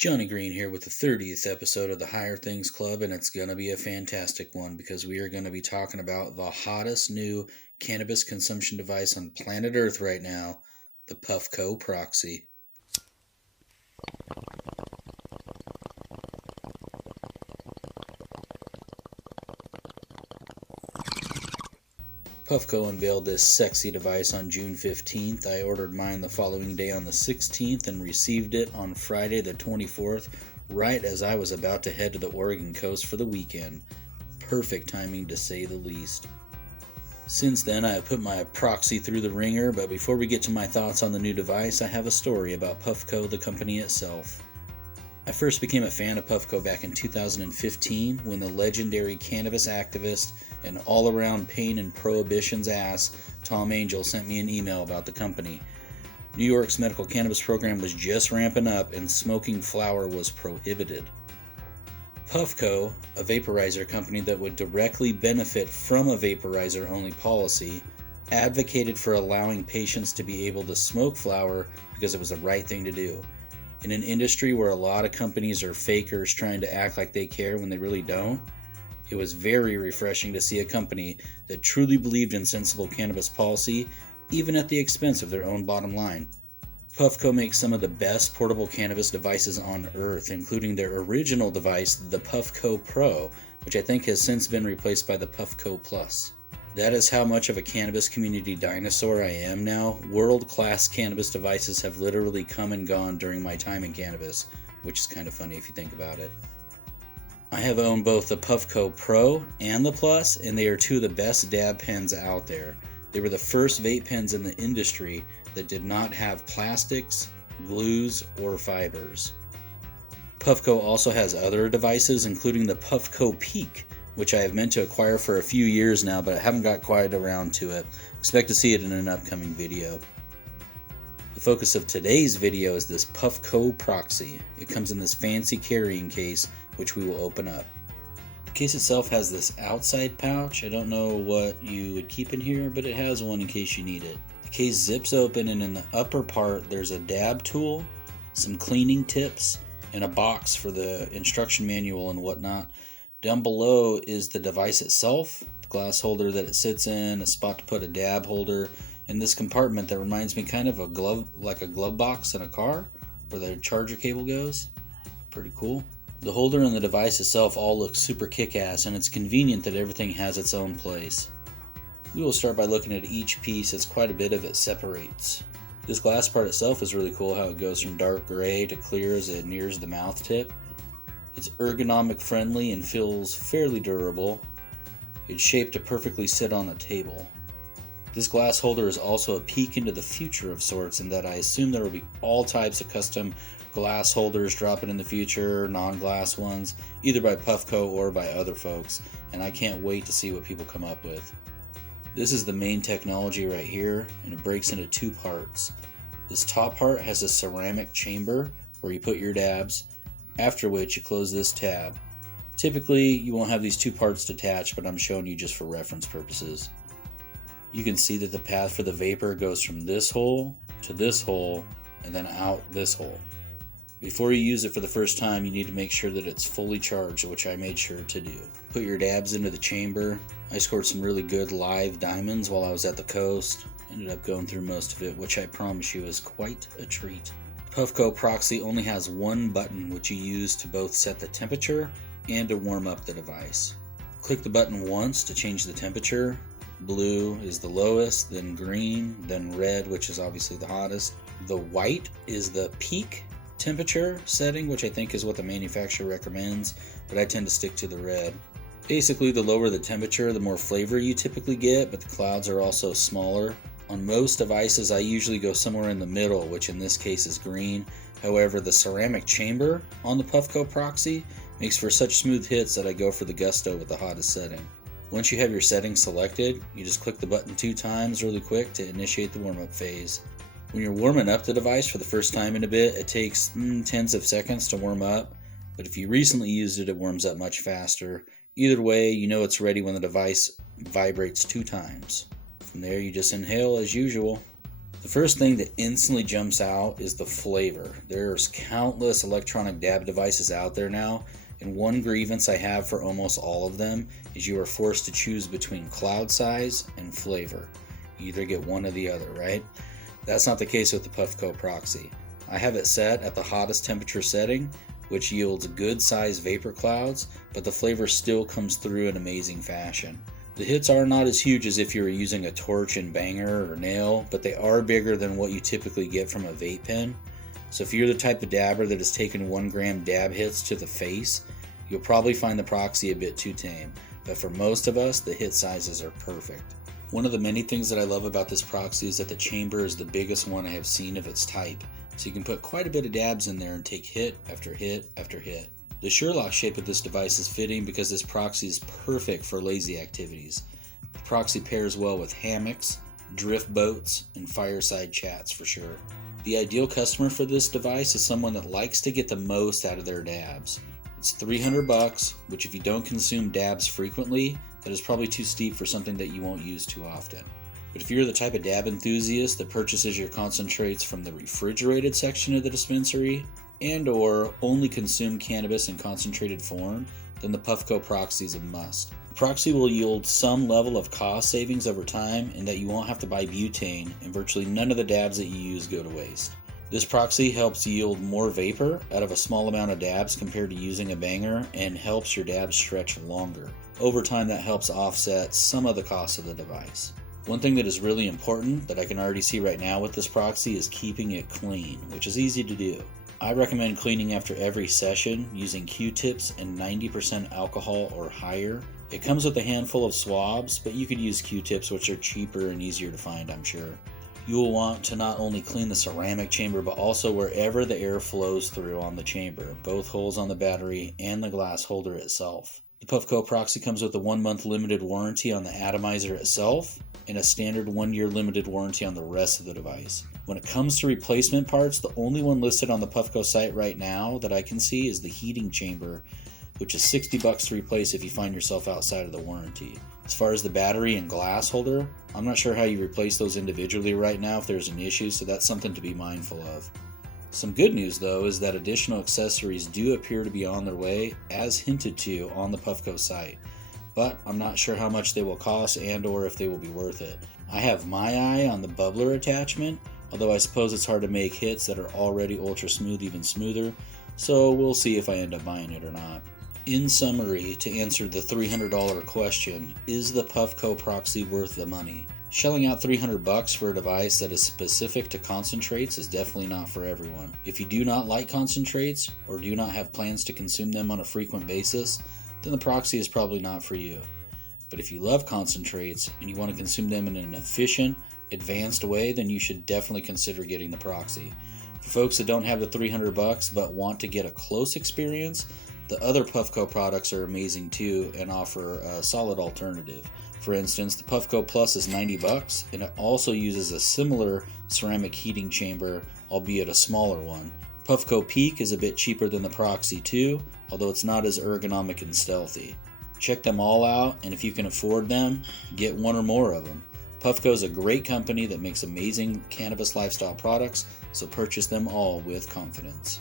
Johnny Green here with the 30th episode of the Higher Things Club, and it's going to be a fantastic one because we are going to be talking about the hottest new cannabis consumption device on planet Earth right now, the Puffco Proxy. Puffco unveiled this sexy device on June 15th. I ordered mine the following day on the 16th and received it on Friday the 24th, right as I was about to head to the Oregon coast for the weekend. Perfect timing to say the least. Since then, I have put my Proxy through the ringer, but before we get to my thoughts on the new device, I have a story about Puffco, the company itself. I first became a fan of Puffco back in 2015 when the legendary cannabis activist and all-around pain and prohibition's ass, Tom Angel, sent me an email about the company. New York's medical cannabis program was just ramping up and smoking flower was prohibited. Puffco, a vaporizer company that would directly benefit from a vaporizer-only policy, advocated for allowing patients to be able to smoke flower because it was the right thing to do. In an industry where a lot of companies are fakers trying to act like they care when they really don't, it was very refreshing to see a company that truly believed in sensible cannabis policy, even at the expense of their own bottom line. Puffco makes some of the best portable cannabis devices on earth, including their original device, the Puffco Pro, which I think has since been replaced by the Puffco Plus. That is how much of a cannabis community dinosaur I am now. World-class cannabis devices have literally come and gone during my time in cannabis, which is kind of funny if you think about it. I have owned both the Puffco Pro and the Plus, and they are two of the best dab pens out there. They were the first vape pens in the industry that did not have plastics, glues, or fibers. Puffco also has other devices, including the Puffco Peak, which I have meant to acquire for a few years now, but I haven't got quite around to it. Expect to see it in an upcoming video. The focus of today's video is this Puffco Proxy. It comes in this fancy carrying case, which we will open up. The case itself has this outside pouch. I don't know what you would keep in here, but it has one in case you need it. The case zips open, and in the upper part there's a dab tool, some cleaning tips, and a box for the instruction manual and whatnot. Down below is the device itself, the glass holder that it sits in, a spot to put a dab holder, and this compartment that reminds me kind of a glove, like a glove box in a car where the charger cable goes. Pretty cool. The holder and the device itself all look super kick-ass, and it's convenient that everything has its own place. We will start by looking at each piece, as quite a bit of it separates. This glass part itself is really cool, how it goes from dark gray to clear as it nears the mouth tip. It's ergonomic friendly and feels fairly durable. It's shaped to perfectly sit on a table. This glass holder is also a peek into the future of sorts, in that I assume there will be all types of custom glass holders dropping in the future, non-glass ones, either by Puffco or by other folks, and I can't wait to see what people come up with. This is the main technology right here, and it breaks into two parts. This top part has a ceramic chamber where you put your dabs, after which you close this tab. Typically, you won't have these two parts detached, but I'm showing you just for reference purposes. You can see that the path for the vapor goes from this hole to this hole and then out this hole. Before you use it for the first time, you need to make sure that it's fully charged, which I made sure to do. Put your dabs into the chamber. I scored some really good live diamonds while I was at the coast. Ended up going through most of it, which I promise you is quite a treat. Puffco Proxy only has one button, which you use to both set the temperature and to warm up the device. Click the button once to change the temperature. Blue is the lowest, then green, then red, which is obviously the hottest. The white is the peak temperature setting, which I think is what the manufacturer recommends, but I tend to stick to the red. Basically, the lower the temperature, the more flavor you typically get, but the clouds are also smaller. On most devices, I usually go somewhere in the middle, which in this case is green. However, the ceramic chamber on the Puffco Proxy makes for such smooth hits that I go for the gusto with the hottest setting. Once you have your settings selected, you just click the button 2 times really quick to initiate the warm-up phase. When you're warming up the device for the first time in a bit, it takes tens of seconds to warm up, but if you recently used it, it warms up much faster. Either way, you know it's ready when the device vibrates 2 times. From there, you just inhale as usual. The first thing that instantly jumps out is the flavor. There's countless electronic dab devices out there now, and one grievance I have for almost all of them is you are forced to choose between cloud size and flavor. You either get one or the other, right? That's not the case with the Puffco Proxy. I have it set at the hottest temperature setting, which yields good sized vapor clouds, but the flavor still comes through in amazing fashion. The hits are not as huge as if you were using a torch and banger or nail, but they are bigger than what you typically get from a vape pen. So if you're the type of dabber that has taken 1 gram dab hits to the face, you'll probably find the Proxy a bit too tame, but for most of us, the hit sizes are perfect. One of the many things that I love about this Proxy is that the chamber is the biggest one I have seen of its type, so you can put quite a bit of dabs in there and take hit after hit after hit. The Sherlock shape of this device is fitting because this Proxy is perfect for lazy activities. The Proxy pairs well with hammocks, drift boats, and fireside chats for sure. The ideal customer for this device is someone that likes to get the most out of their dabs. It's $300, which if you don't consume dabs frequently, that is probably too steep for something that you won't use too often. But if you're the type of dab enthusiast that purchases your concentrates from the refrigerated section of the dispensary, and or only consume cannabis in concentrated form, then the Puffco Proxy is a must. The Proxy will yield some level of cost savings over time in that you won't have to buy butane, and virtually none of the dabs that you use go to waste. This Proxy helps yield more vapor out of a small amount of dabs compared to using a banger, and helps your dabs stretch longer. Over time, that helps offset some of the cost of the device. One thing that is really important that I can already see right now with this Proxy is keeping it clean, which is easy to do. I recommend cleaning after every session using Q-tips and 90% alcohol or higher. It comes with a handful of swabs, but you could use Q-tips, which are cheaper and easier to find, I'm sure. You will want to not only clean the ceramic chamber, but also wherever the air flows through on the chamber, both holes on the battery and the glass holder itself. The Puffco Proxy comes with a 1-month limited warranty on the atomizer itself, and a standard 1-year limited warranty on the rest of the device. When it comes to replacement parts, the only one listed on the Puffco site right now that I can see is the heating chamber, which is $60 to replace if you find yourself outside of the warranty. As far as the battery and glass holder, I'm not sure how you replace those individually right now if there's an issue, so that's something to be mindful of. Some good news though is that additional accessories do appear to be on their way, as hinted to on the Puffco site, but I'm not sure how much they will cost and or if they will be worth it. I have my eye on the bubbler attachment, although I suppose it's hard to make hits that are already ultra smooth even smoother, so we'll see if I end up buying it or not. In summary, to answer the $300 question, is the Puffco Proxy worth the money? Shelling out $300 for a device that is specific to concentrates is definitely not for everyone. If you do not like concentrates or do not have plans to consume them on a frequent basis, then the Proxy is probably not for you. But if you love concentrates and you want to consume them in an efficient, advanced way, then you should definitely consider getting the Proxy. For folks that don't have the $300 but want to get a close experience, the other Puffco products are amazing too and offer a solid alternative. For instance, the Puffco Plus is $90 and it also uses a similar ceramic heating chamber, albeit a smaller one. Puffco Peak is a bit cheaper than the Proxy too, although it's not as ergonomic and stealthy. Check them all out, and if you can afford them, get one or more of them. Puffco is a great company that makes amazing cannabis lifestyle products, so purchase them all with confidence.